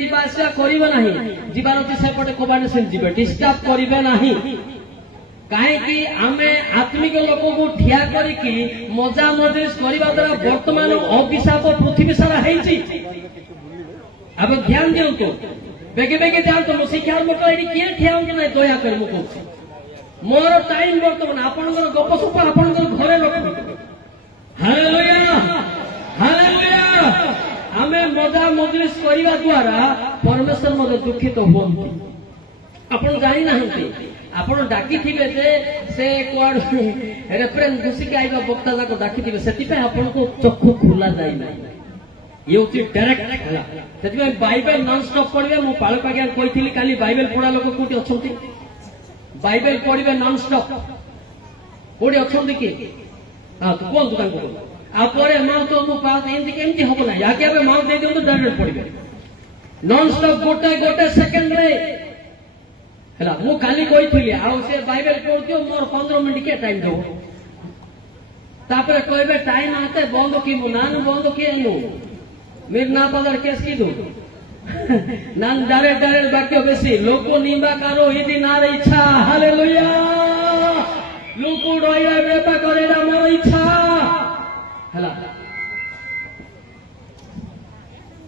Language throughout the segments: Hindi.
जीवा आसा करिवे नाही जीवार अछि सेपटे कोबाने से जीवे डिस्टर्ब करिवे नाही कहीं आमे आत्मिक लोक को ठिया करिकी मजा मजलिस करबा द्वारा वर्तमान अभिशाप पृथ्वी सारा हेछि अब ध्यान दियो तो बेगे बेगे ध्यान तो शिक्षा मोटर एडी के ठिया कि नै दया कर मु कहू मोर टाइम वर्तमान आपनकर गपसप आपनकर घरे लोक हालेलुया हालेलुया आमे मजा मजलिस करबा द्वारा परमेश्वर मते दुखित होंती आपण जानि नाहंती आपण डाकी थिबे से कोड रेफरेंस घुसिक आइबा वक्ता जाको डाकी थिबे सेति पे आपण को चक्षु खुला जाय नै ये होची डायरेक्ट हला सेति पे बाइबल नॉन स्टॉप पढबे मु पाळ पागिया कहिथिली काली बाइबल पढा लोक कोठी अछंती बाइबल पढबे नॉन स्टॉप कोठी अछंती की हां तो कोन दुकान को आ परे माउ तो मु पास एंती केंती हबो ना या के अब माउ दे दियो तो डायरेक्ट पढबे नॉन स्टॉप गोटे सेकंड रे हला मु खाली कहिथिली आ से बाइबल पढतियो मोर 15 मिनिट के टाइम दो तापर कहबे टाइम आते बंद की मु नान बंद के नु मेर ना पदर केस की दो नान डायरेक्ट वाक्य बेसी लोको निंदा करो यदि नार इच्छा हालेलुया लोको डोया बेपा करेडा मोर इच्छा हला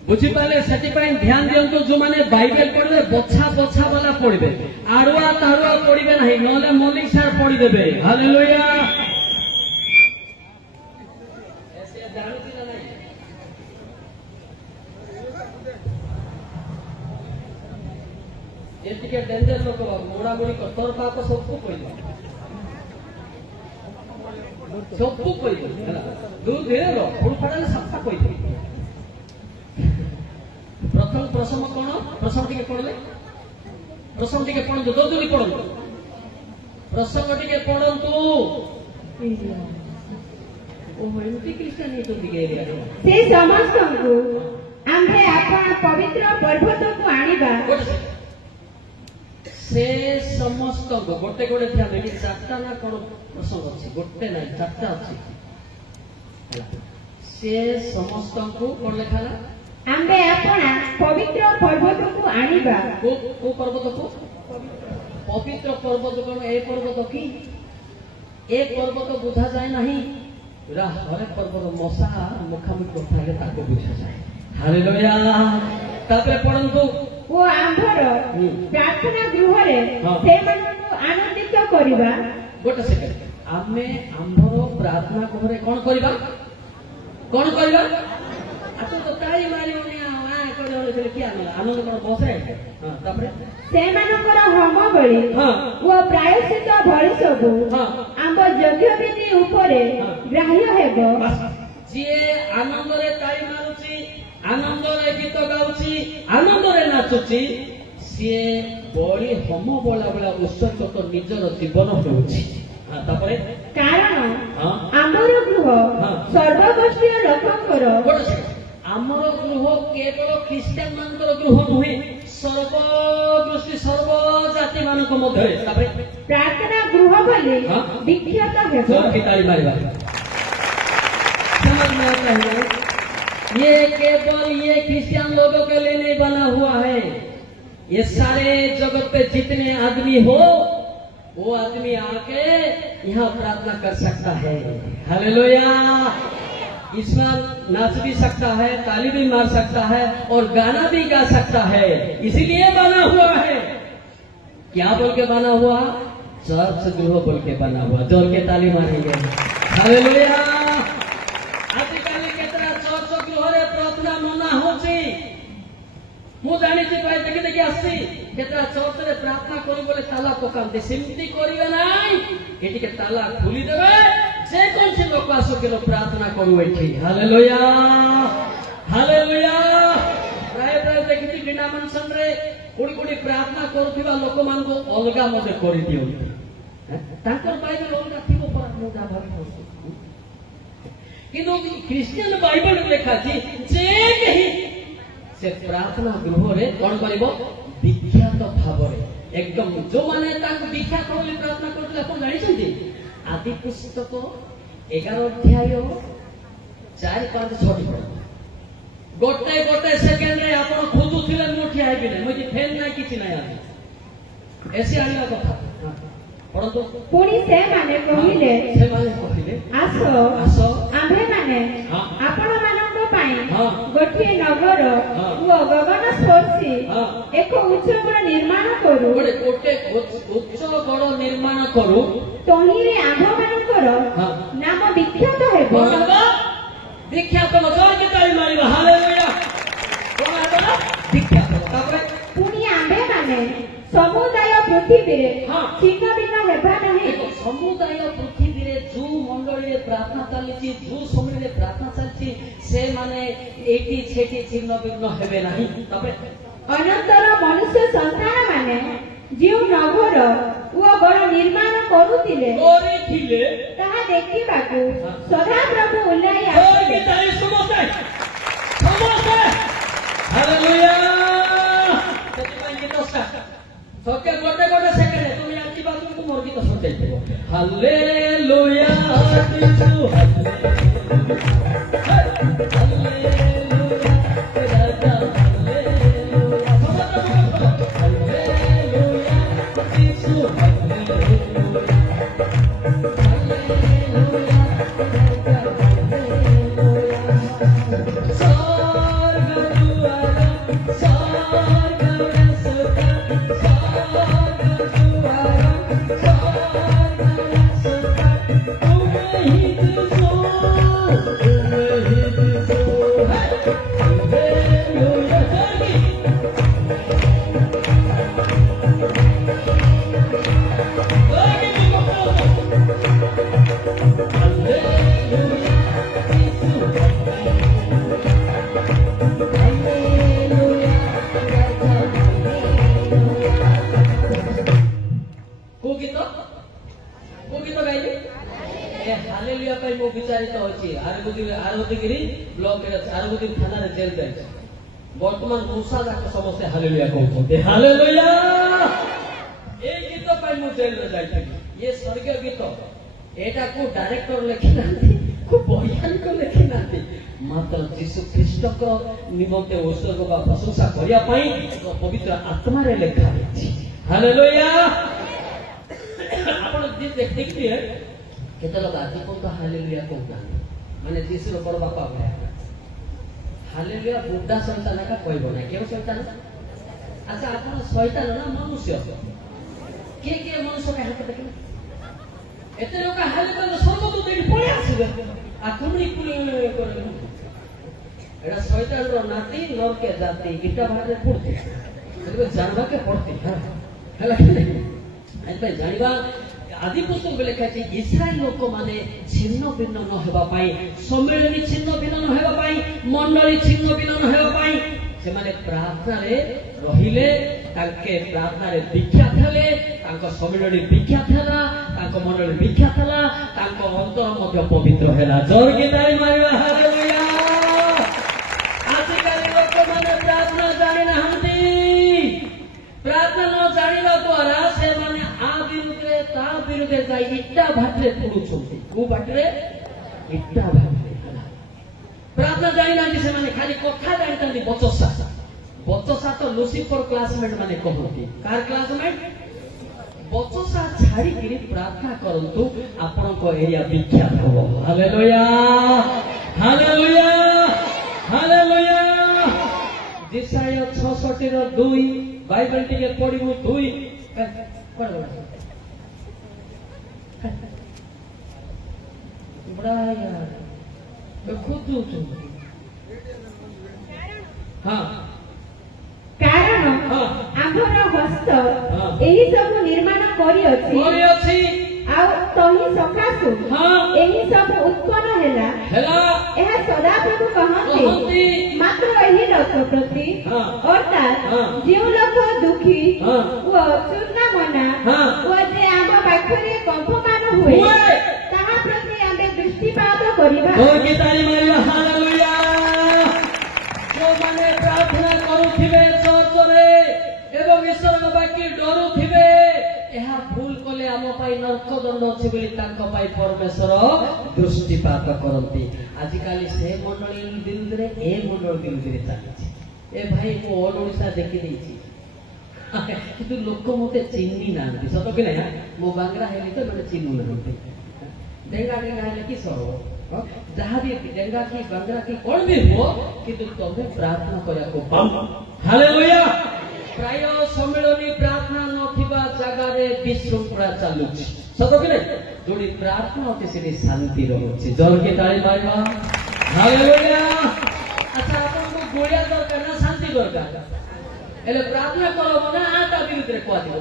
बुझी पाले सेति ध्यान दियंतु जो माने बाइबल पढ़बे बछा बछा वाला पढ़बे आरुआ तारुआ पढ़बे नहीं नले मलिक सार पढ़ी देबे हालेलुया ऐसे जानती ना नहीं ये टिके डेंजर लोक मोड़ा मोड़ी को तोर पाप सबको कहबे सबको कहबे हला दूर धीरे रो फुल फटाले सबका कहबे प्रथम प्रसम कौन प्रसंग टिके पढ़ले प्रसंग टिके पढ़ंतु जल्दी पढ़ंतु प्रसंग टिके पढ़ंतु ओ एमती क्रिश्चियन हेतु टिके एरिया से समस्त को आम्भे आपण पवित्र पर्वत को आनिबा से समस्त को गोटे गोटे ध्यान कि चारटा ना कोन प्रसंग अछि गोटे ना चारटा अछि से समस्त को कोन लेखाला आम्बे अपना पवित्र पर्वत को आनिबा को पर्वत को पवित्र पर्वत कोन ए पर्वत की एक पर्वत बुझा जाए नहीं पूरा हर पर्वत मसा मुखामुख कथाले ताको बुझा जाए हालेलुया तापरे पढंतु ओ आम्भर प्रार्थना गृह रे से मानकु आनंदित करिबा गोटे सेकंड आमे आम्भर प्रार्थना गृह रे कोन करिबा आतो तो ताली मारी ओने आ करे ओने से क्या आनंद कर बसे हां तापरे से मानकर होम बळी वो प्रायश्चित भଳି सब आम यज्ञ विधि ऊपर ग्राह्य हेबो जे आनंद रे ताली मारुची आनंद रे गीत गाउची आनंद रे नाचुची से बळी होम बोला बोला उत्सर्ग निजर जीवन होउची तापरे कारण आमर गृह सर्वगोष्ठीय लोकंकर आमर गृह केवल ख्रिस्टियन मानकर गृह नुहे सर्वदृष्टि सर्व जाति मानक मध्य प्रार्थना गृह बोली विख्यात हेबो ताली मारिबा समझ में आता है ये केवल ये क्रिश्चियन लोगों के लिए नहीं बना हुआ है ये सारे जगत पे जितने आदमी हो वो आदमी आके यहाँ प्रार्थना कर सकता है हालेलुया इसमें नाच भी सकता है ताली भी मार सकता है और गाना भी गा सकता है इसीलिए बना हुआ है क्या बोल के बना हुआ चर्च गृह बोल के बना हुआ जोर के ताली मारेंगे हालेलुया आजकल केतरा चर्च गृह रे प्रार्थना मना होची मु जानी छी भाई देखि देखि आसी केतरा चर्च रे प्रार्थना करू बोले ताला पकांते सिमती करिवे नाही एटी के ताला खुली देबे जे कोन से लोक आसो के प्रार्थना करू एठी हालेलुया हालेलुया प्राय प्राय देखि डिनोमिनेशन रे कोडी कोडी प्रार्थना करूथिबा लोक मान को अलगा मते करि दियो तांकर बाइबल अलगा थिबो पर मु जा भाबी होसी किंतु क्रिश्चियन बाइबल लेखा छी जे केही से प्रार्थना गृह रे कोन करिवो विख्यात भावरे एकदम जो माने ताक विख्यात होली प्रार्थना करले अपन जानि छथि आदि पुस्तक 11 अध्याय 4 5 6 गोटे गोटे सेकेंड रे आपण खोजुथिले मु आईबी ना मुझे फैन ना किसी ना आज ऐसे आने कथा परंतु पुणी से माने कहिले आस आस आम्भे माने हाँ। आपण मानक पाई हाँ। गोटे नगर हाँ। व गगन स्पर्शी हाँ। एक उच्च गड़ निर्माण करू गोटे उच्च गड़ निर्माण करू तहिरे आम्भ मानकर हाँ। नाम विख्यात हेबो विख्यात जोर की ताली मारिबा हालेलुया विख्यात तापर पुणी आम्भे माने समुदाय पृथ्वी रे हाँ। छिन्न भिन्न हेबा नहीं देखो समुदाय पृथ्वी रे जो मंडली प्रार्थना चलती जो समय प्रार्थना चलती से माने एटी छेटी छिन्न भिन्न हेबे नहीं तापर अनंतर मनुष्य संतान माने जो नगर व गड़ निर्माण करुतिले करिथिले ताहा देखिबाकू सदा प्रभु ओल्लाई जोर आसे की ताली समस्ते हालेलुया ସେଥିପାଇଁ ଗୀତ ସତ୍ୟ ଗୋଟେ ଗୋଟେ ସେକେଣ୍ଡ তুমি ଆଜି ବାଜୁକୁ ମୋର ଗୀତ ସଜାଇଥିବ ହାଲେଲୁୟା ଯୀଶୁ ହାଲେଲୁୟା ରାଜା ହାଲେଲୁୟା ହାଲେଲୁୟା ଯୀଶୁ ହାଲେଲୁୟା ହାଲେଲୁୟା ରାଜା बर्तमान मूसा जाके समस्या हालेलुया कहते हालेलुया ए गीत पाई मु जेल में जाइथि ये स्वर्गीय गीत एटा को डायरेक्टर लिखि नाथि को वैज्ञानिक लिखि नाथि मात्र यीशु ख्रीष्ट को निमंते उत्सर्ग बा प्रशंसा करिया पई पवित्र आत्मा रे लिखा अछि हालेलुया आपण देखिए केते लोग आज को हालेलुया कहता माने यीशु बड़ बापा भया हालेलुया बुद्धा शैतान का कहबो ना केउ शैतान अच्छा आपण शैतान ना मनुष्य के मनुष्य का हाथ देखिन एते लोग हालेलुया स्वर्ग तो देडी पळे आसीबे आ कुनी कुनी करे एडा शैतान रो नाती नरके जाति इटा भारे पड़ते देखो जानबा के पड़ती हला आई पे जानिबा आदि पुस्तक में लिखा है इस्राएल लोक माने छिन्न भिन्न न हेबा पाई सम्मेलनी छिन्न भिन्न न हेबा पाई मंडली छिन्न भिन्न न हेबा पाई से माने प्रार्थना रे रहिले ताके प्रार्थना रे विख्यात हेले ताको सम्मेलनी विख्यात हेला ताको मंडली विख्यात हेला ताको अंतर मध्य पवित्र हेला जोर की ताली मारिबा हालेलुया आजिकाली लोक माने प्रार्थना जानि नाहंती प्रार्थना न जानिबा द्वारा से माने ता विरुद्धे जाई इट्टा भाटरे पडुछंती को भाटरे इट्टा भाटरे प्रार्थना जानि ना से माने खाली कथा जानतंती बचसा तो लुसिफर क्लासमेट माने कहंती कार क्लासमेट बचसा छाड़ी गिरी प्रार्थना करंतु आपन को एरिया विख्यात हो हालेलुया हालेलुया हालेलुया जेसाया 66 रो 2 बाइबल टिके पढिबु 2 पढ बड़ा यार मैं खुद दूं हाँ कारण आंभर हस्त एही सब निर्माण करी अछि आ तही सकासु एही सब उत्पन्न हेला एहा सदा प्रभु कहंती मात्र एही लोक प्रति अर्थात जो लोक दुखी व चूर्णा मना व जे आम पाखरे कंपमान हुए ताहा प्रति आमे दृष्टिपात करिबा ओके ताली मारिबा हालेलुया जो माने प्रार्थना करूथिबे चर्च रे एवं ईश्वर बाकी डरुथिबे एहा भूल कले आम पाई नरक दंड अछि बोली तांको पाई परमेश्वर दृष्टिपात करंती आजिकाली से मंडली विरुद्ध रे ए मंडल विरुद्ध रे चालिछि ए भाई मु ऑल ओडिशा देखि देछि किंतु लोक मते चिन्नी ना सत कि ना मो बांग्ला हेली तो मते चिन्नु ना डेंगा डेंगा हेले कि सरो जहाँ भी डेंगा की बांग्ला की कौन भी हो किंतु तुम्हें प्रार्थना करिया को पाम हालेलुया प्राय सम्मेलनी प्रार्थना नथिबा जगह रे विशृंखला चालुछि सत कि नहीं जोड़ी प्रार्थना होती से शांति रहुछि जोर के ताली मारबा हालेलुया अच्छा आपन को गोलिया दरकार ना शांति दरकार एले प्रार्थना करबो ना आटा विरुद्ध रे को दिबो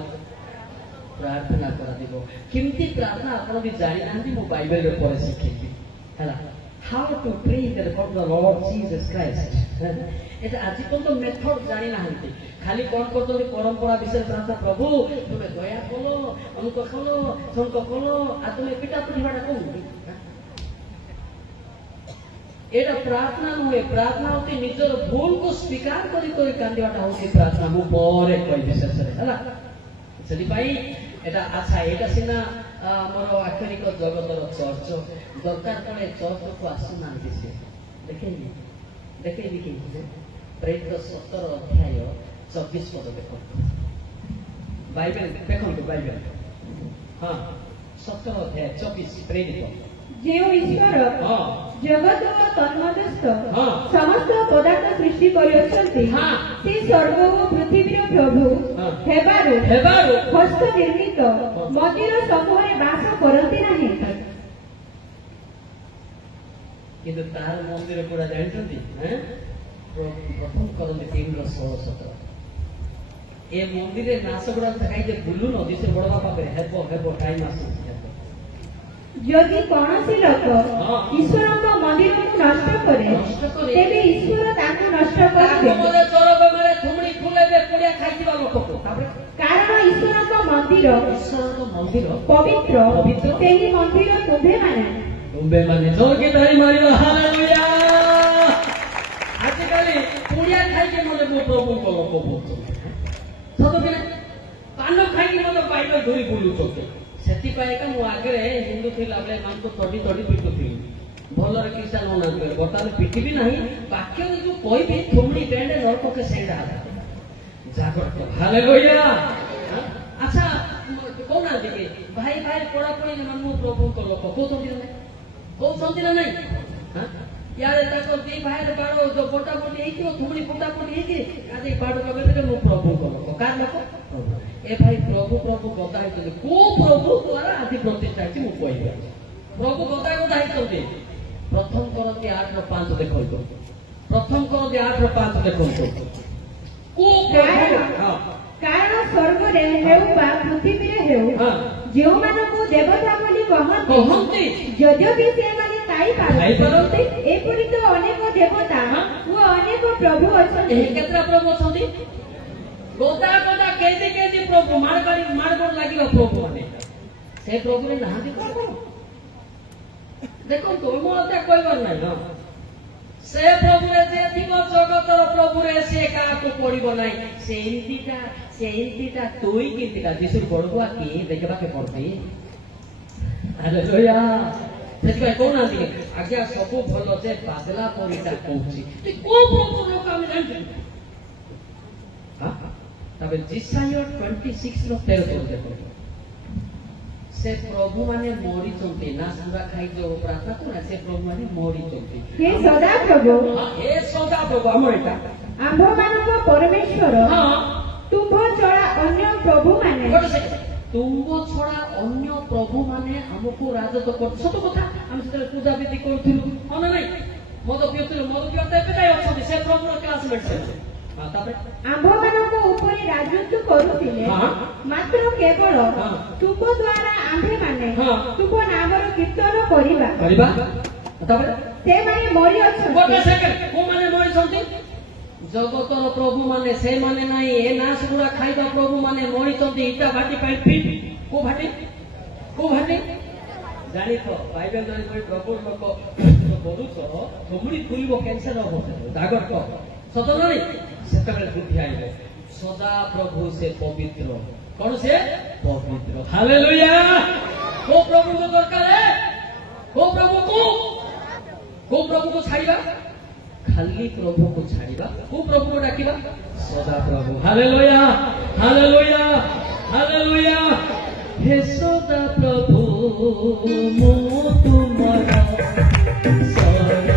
प्रार्थना करा दिबो किमती प्रार्थना आपन भी जानि नांती मो बाइबल रे पढे शिखेबी हला how to pray in the for the Lord Jesus Christ एटा आज तो मेथड जानि नांती खाली कौन करते परंपरा विषय प्रार्थना प्रभु तुम्हें दया कलो हमको कलो संको कलो आ तुम्हें पिटा पिटा कौन एटा प्रार्थना नुहे प्रार्थना होती निजर भूल को स्वीकार करी कांदिवाटा होती प्रार्थना मु परे कोई विशेष रे हला सेति भाई एटा अच्छा एटा सिना मोर आखरिक जगतर चर्च दरकार पड़े चर्च को आसु नांती से देखेबी कि प्रेरित 17 अध्याय 24 पद देखो बाइबल देखो बाइबल हाँ 17 अध्याय 24 प्रेरित जो ईश्वर जगत व तन्मध्यस्थ समस्त पदार्थ सृष्टि करियछन्ति से स्वर्ग व पृथ्वीर प्रभु हेबारु हस्त निर्मित मंदिर समूहरे वास करन्ति नाही किंतु तार मंदिर पूरा जानछन्ति हैं प्रथम करन्ति 3:16-17 ए मंदिर नाश गुड़ा थाई जे बुलु न दिसे बड़ बापा पे हेबो टाइम आसी यदि कौनसी लोक ईश्वर मंदिर को नष्ट करे तेबे ईश्वर ताको नष्ट करबे मोरे चरब मारे थुमड़ी फुलेबे पुड़िया खाइतिबा लोक को कारण ईश्वर को मंदिर पवित्र तेही मंदिर तुम्बे माने जोर के ताली मारिबा हालेलुया आजकल पुड़िया खाइके मोरे प्रभु को लोक बोलतो सतो के पान खाइके मोरे बाइबल धरी बुलु चोके सेति पाए का मु आगे हिंदू थिला बेले मान को तोडी पिटु थी भलर क्रिश्चियन होना करे बर्तमान पिटी भी नहीं वाक्य जो कोई भी थुमड़ी बेंडे नरक के सेंडा जागृत हालेलुया अच्छा कोन आ दिके भाई पड़ा पड़ी ने मनु प्रभु को लोक को संति नहीं हां यार ताको दी भाई रे बारो जो बोटा बोटी हेकी थुमड़ी पोटा पोटी हेकी आजे बाडो कबे मु प्रभु को लोक कार लोक ए भाई प्रभु गदा है को प्रभु द्वारा आदि प्रतिष्ठा है मु कहबे प्रभु गदा है प्रथम करती 8:5 देखो प्रथम करती 8:5 देखो को कारण स्वर्ग रे हेउ बा पृथ्वी रे हेउ जो मानो को देवता बोली कहंती यद्यपि से माने ताई पारंती एपरि तो अनेक देवता वो अनेक प्रभु अछंती ए केतरा प्रभु अछंती गोदा केजी प्रभु मार लगे प्रभु माने से प्रभु ने नहाती कौन देखो तो मत कहबार ना से प्रभु रे जे थिबो जगतर प्रभु रे से का को पड़िबो नै से इंतिटा तोई किंतिटा जिसु पड़बो की देखबा के पड़बी हालेलुया सेति कोन आदि आज्ञा सब भलो जे बादला परिटा कहूची तो को प्रभु लोक हम जानते हां तबे जिसाइया 26:13 देखो से प्रभु माने मोरी चंती ना सुरा खाई जो प्रार्थना को से प्रभु माने मोरी चंती हे सदा प्रभु हमर एटा आंभ मानव परमेश्वर हां तुम छड़ा अन्य प्रभु माने तुम छड़ा अन्य प्रभु माने हमको राजत्व कर सत कथा हम से पूजा विधि करथिलु हो ना नहीं मद पियते पे काय अछथि से प्रभु क्लासमेट से आंभ मानव ऊपर राजत्व करुथिले मात्र केवल तुम द्वारा आंभे माने तुम नामर कीर्तन करिबा तबे से माने मरि अछथि गोटे सेकंड को माने मरि छथि जगतर प्रभु माने से माने नाही ए नास गुड़ा खाइबा प्रभु माने मरि छथि इटा भाटी पाई फिट को भाटी जानि तो बाइबल धरि कोई प्रभु लोक बोलुछो थोमड़ी फुलिबो कैंसर हो दागर को सत नहीं सेतबे बुद्धि आइबो सदा प्रभु से पवित्र कौन से पवित्र हालेलुया को प्रभु को दरकार है को प्रभु को छाड़ीबा खाली प्रभु को छाड़िबा को प्रभु को डाकिबा सदा प्रभु हालेलुया हालेलुया हालेलुया हे सदा प्रभु मो तुम्हारा शरण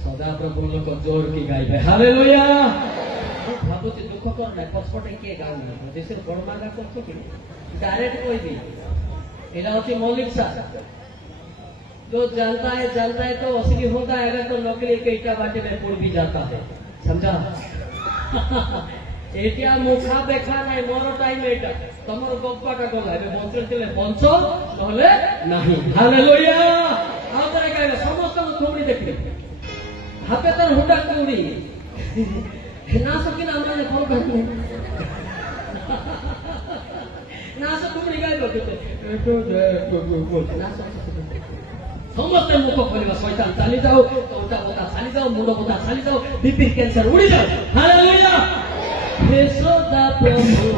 सदा प्रभु लोक जोर की गाइबे हालेलुया भाबुची दुख कर ना पछपटे के गाउ ना देशर बड़मागा करछो कि डायरेक्ट कोई भी एला होची मौलिक सा जो जानता है तो असली होता है अगर तो नौकरी के इटा बाटे में पुर भी जाता है समझा एटिया मुखा देखा नहीं मोर टाइम एटा तमर गप्पाटा गला एबे बंचले बंच नहले नाही हालेलुया आउतरे गाइबे समस्त थोड़ी देखले हाथे तर हुडा कुड़ी ना सकी ना हमने फोन करते ना सब कुड़ी गाइबे तो ना सब समस्त मुख खोलिबा शैतान चाली जाओ तोटा बोता चाली जाओ मुंड बोता चाली जाओ बीपी कैंसर उड़ी जाओ हालेलुया हे सदा प्रभु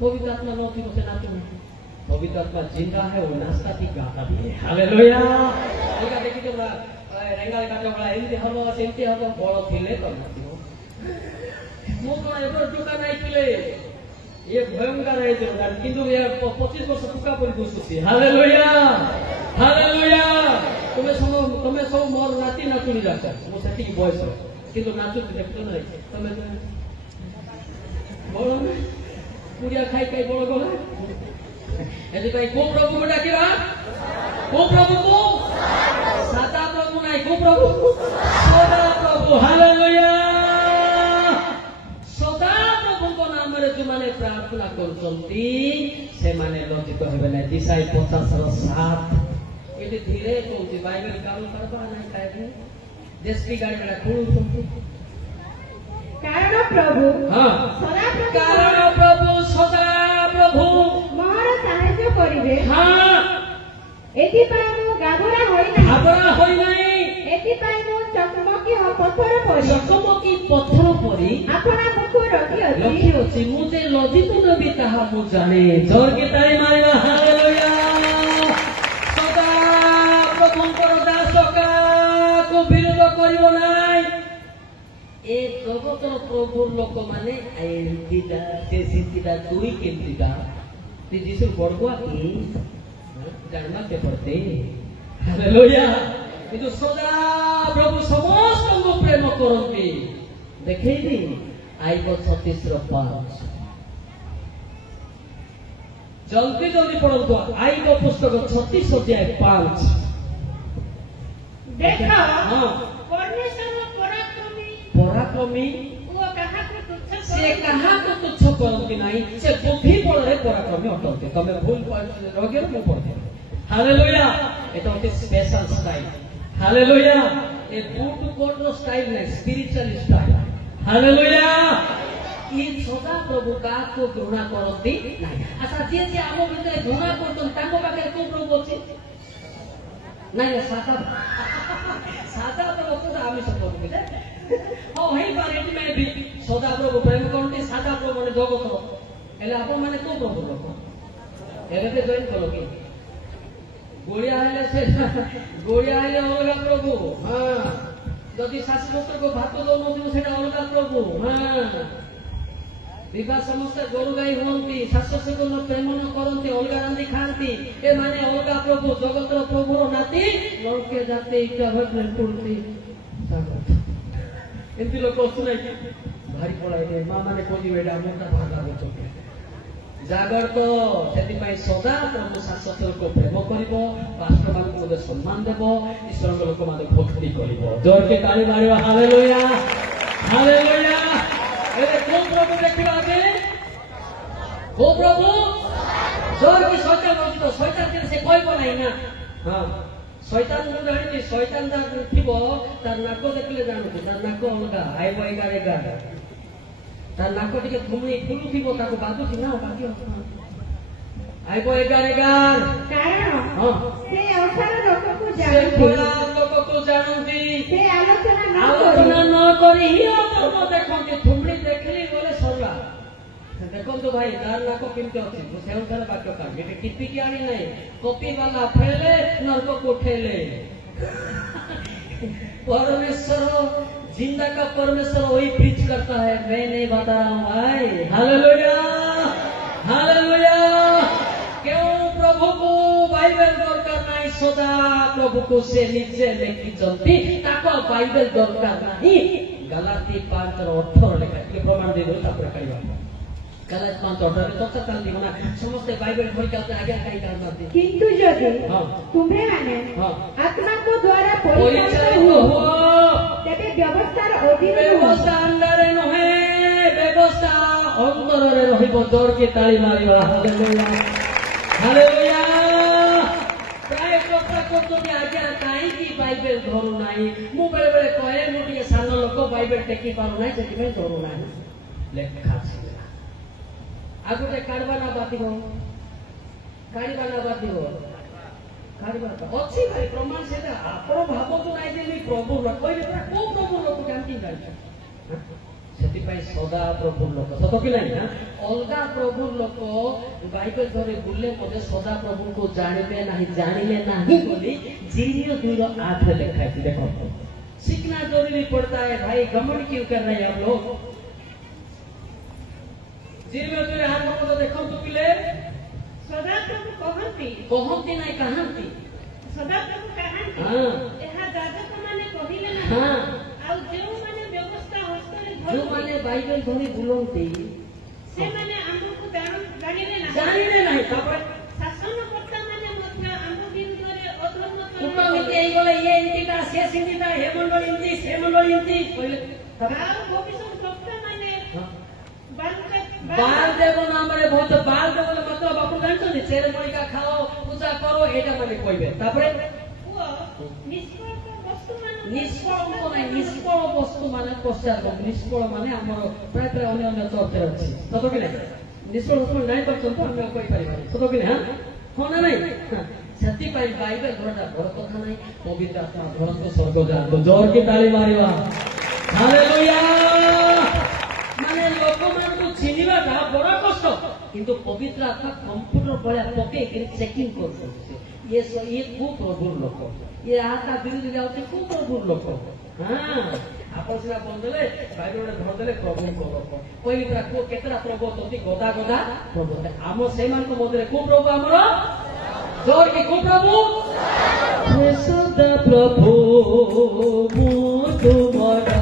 पवित्र आत्मा नौकरी से नाचो पवित्र आत्मा जिंदा है वो नाचता भी गाता भी है हालेलुया अलगा देखि तो रेंगाल काटो बड़ा एमती हबो बड़ थिले तो नाचिबो मो तो एबर दुका नाही थिले ये भयंकर है जो किंतु ये 25 वर्ष टुका परि दुसुसी हालेलुया हालेलुया तुमे सब मोर नाती नाचुनी जाचा मो सेठी बयस किंतु नाचु देखतो नाही तमे बोलो पुरिया खाई खाई बोलो बोला ऐसे भाई को प्रभु को डाकिबा को प्रभु को सदा प्रभु नहीं को प्रभु सदा प्रभु हालेलुया सदा प्रभु को नाम रे जो माने प्रार्थना करछंती से माने लज्जित हेबे नै दिसाई 50:7 एते धीरे कहउची बाइबल काम करबा नै काहे देशपी गाड़ी में खोलुछंती कारण प्रभु सदा प्रभु मोर साहाय्य करिवे हां एति पय मु गाबरा होई नाही एति पय मु चकमकी पत्थर परी आपना मुख रखी अछि मु जे लज्जित नबी ताहा मु जाने जोर के ताई मारिबा हालेलुया सदा प्रभुंकर दासका को विरोध करिवो नाही ए जगतर प्रभु लोक माने एंतिदा से सिंतिदा दुई केंतिदा ती जिसु बड़गुआ की जानना के पड़ते हालेलुया किंतु सदा प्रभु समस्त को प्रेम करते देखेनी आइबो 36:5 जल्दी जल्दी पढ़ो आइबो पुस्तक 36:5 देखो हाँ परमेश्वर पराक्रमी पराक्रमी वो कहा को तुच्छ से कहा को तुच्छ करती नहीं से बुद्धि बଳରେ पराक्रमी अटंते तमे भूल रोगे मु पढ़ते हालेलुया एटा होते स्पेशल स्टाइल हालेलुया ए बूट कोट रो स्टाइल नहीं स्पिरिचुअल स्टाइल हालेलुया ई सदा प्रभु का को घृणा करती नहीं अच्छा जे जे आमो भितर घृणा करतन ताको पाखे को प्रभु अछि नहीं सादा सादा प्रभु तो आमी सब बोलबे हो हेई बारे में भी सदा प्रभु प्रेम करते सादा प्रभु माने जगत एले आपण माने को प्रभु लोक एले ते जॉइन करो कि गोलिया हेले अलगा प्रभु हाँ जदि शास्त्र को भात दौन से अलगा प्रभु हाँ विवाह समस्त गोरु गाई हमें शास्त्र को प्रेम न करते अलगा रांधि खाती ए माने अलगा प्रभु जगत प्रभु नाती लौके जाते एमती लोक सुना भारी पड़ाई माँ मैंने खोजी बेटा मुझे भागा बच्चे जागृत से सदा प्रभु शास्त्र को प्रेम कर पास्टर मान सम्मान देव ईश्वर लोक मान भक्ति कर जोर के ताली मार हालेलुया हालेलुया को प्रभु देखा को प्रभु जोर की शैतान तो शैतान से कहब ना हाँ शैतान मुझे जानी शैतान थी तार नाक देखले जानू तार नाक अलगा आईब 11 तार नाक टे थुमड़ी फुलुथिबो ताको बाजुथि ना बाकी आईब 11 कारण हां से अवसर लोक को से जानती लोक को जानती से आलोचना न करी ही कर्म देखंती थुमड़ी देखली बोले सरला देखो तो भाई तार नाक केमती अछि तो से अनुसार वाक्य का बेटे टिपी के आनी नहीं कॉपी वाला फेले नरक को ठेले परमेश्वर जिंदा का परमेश्वर वही प्रीच करता है मैं नहीं बता रहा हूँ भाई हालेलुया हालेलुया क्यों प्रभु को बाइबल दरकार नहीं सदा प्रभु को से निजे लेखी चलती ताको बाइबल दरकार नहीं गलाती 5:18 लेखा ये प्रमाण दे दो तापर करिवा गलाती 5:18 तो चांदी मना समस्त बाइबल पढ़ के आगे कहीं काम करते किंतु यदि हाँ तुम्हें माने हाँ आत्मा को द्वारा परिचालित परिचालित हो तेरे व्यवस्थार अधीन व्यवस्था अंदर नुहे व्यवस्था अंतर रहिब जोर के ताली मारिबा हालेलुया हालेलुया प्राय कथा को आज्ञा काई की बाइबल धरू नाही मु बेले बेले कहे मु टिके सान लोक बाइबल टेकी पारु नाही सेति में धरू नाही लेखा छै आगुटे काढबाना बातिबो काढबाना बातिबो काढबा अछि भाई प्रमाण सेटा आपण भाबतो नाही जे मी प्रभु लोक कहले को प्रभु लोक केमती जाय सेति पई सदा प्रभु लोक सतो कि नाही अलगा प्रभु लोक बाइबल धरे बुले मते सदा प्रभु को जानिबे नाही जानिले नाही बोली जीनियो 2:8 लिखा है देखो सीखना जरूरी पड़ता है भाई घमंड क्यों कर रहे हैं आप लोग जीनियो 2:8 को देखो तो पिले सदा प्रभु कहती नहीं कहांती सदा प्रभु कहांती हां एहा जाजक माने कहिले ना हां आ जेउ माने व्यवस्था हस्तरे जो माने बाइबल धरी बुलंती से माने हमको जानिले नहीं तापर शासन करता माने मतलब हम विरुद्धरे अधर्म उपमिति एई गले ये इंतिटा से सिंतिटा हे मंडल इंति से मंडल इंति कहले आ भविष्य वक्ता माने बाल देव नाम रे बहुत बाल देव मतलब अपन जानतो नि सेरेमनी का खाओ पूजा करो एटा माने कहबे तापरे वो निष्फल वस्तु माने पश्चात निष्फल माने हमर प्राय प्राय अन्य अन्य चर्चा अछि सतो कि नै निष्फल वस्तु नै परछन तो हम कहि परिबा सतो कि नै हां हो ना नै सत्य पाई बाइबल घरटा घर कथा नै पवित्र आत्मा घर को स्वर्ग जातो जोर की ताली मारिवा हालेलुया माने लोक मान को चिनिबा दा बड़ा कष्ट किंतु पवित्र आत्मा कंप्यूटर भलिया पके चेकिंग करछे ये खूब प्रभुर लोक ये आता विरुद्ध जाउते खूब प्रभुर लोक हां आपण सिना बंदले बाइबल धर देले प्रभु को लोक पवित्र को केतरा प्रभु तोती गोदा गोदा प्रभु आम से मान को मधुरे को प्रभु हमरो जोर की को प्रभु सदा प्रभु मु तुमरा